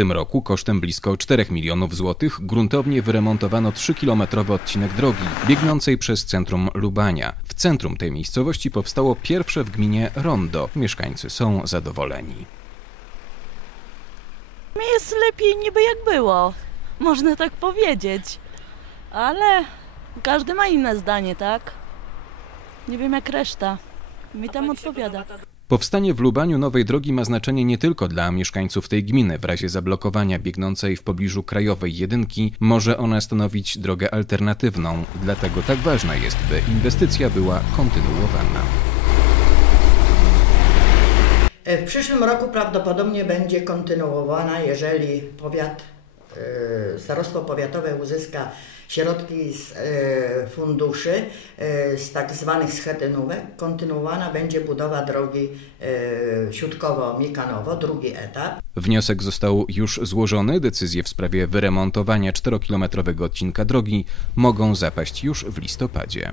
tym roku kosztem blisko 4 milionów złotych gruntownie wyremontowano 3-kilometrowy odcinek drogi biegnącej przez centrum Lubania. W centrum tej miejscowości powstało pierwsze w gminie rondo. Mieszkańcy są zadowoleni. Jest lepiej niby jak było, można tak powiedzieć. Ale każdy ma inne zdanie, tak? Nie wiem jak reszta. Mi tam odpowiada. Powstanie w Lubaniu nowej drogi ma znaczenie nie tylko dla mieszkańców tej gminy. W razie zablokowania biegnącej w pobliżu krajowej jedynki może ona stanowić drogę alternatywną. Dlatego tak ważne jest, by inwestycja była kontynuowana. W przyszłym roku prawdopodobnie będzie kontynuowana, jeżeli powiat, e, starostwo powiatowe uzyska środki z e, funduszy, e, z tak zwanych schetynówek. Kontynuowana będzie budowa drogi e, Siutkowo-Mikanowo, drugi etap. Wniosek został już złożony. Decyzje w sprawie wyremontowania 4-kilometrowego odcinka drogi mogą zapaść już w listopadzie.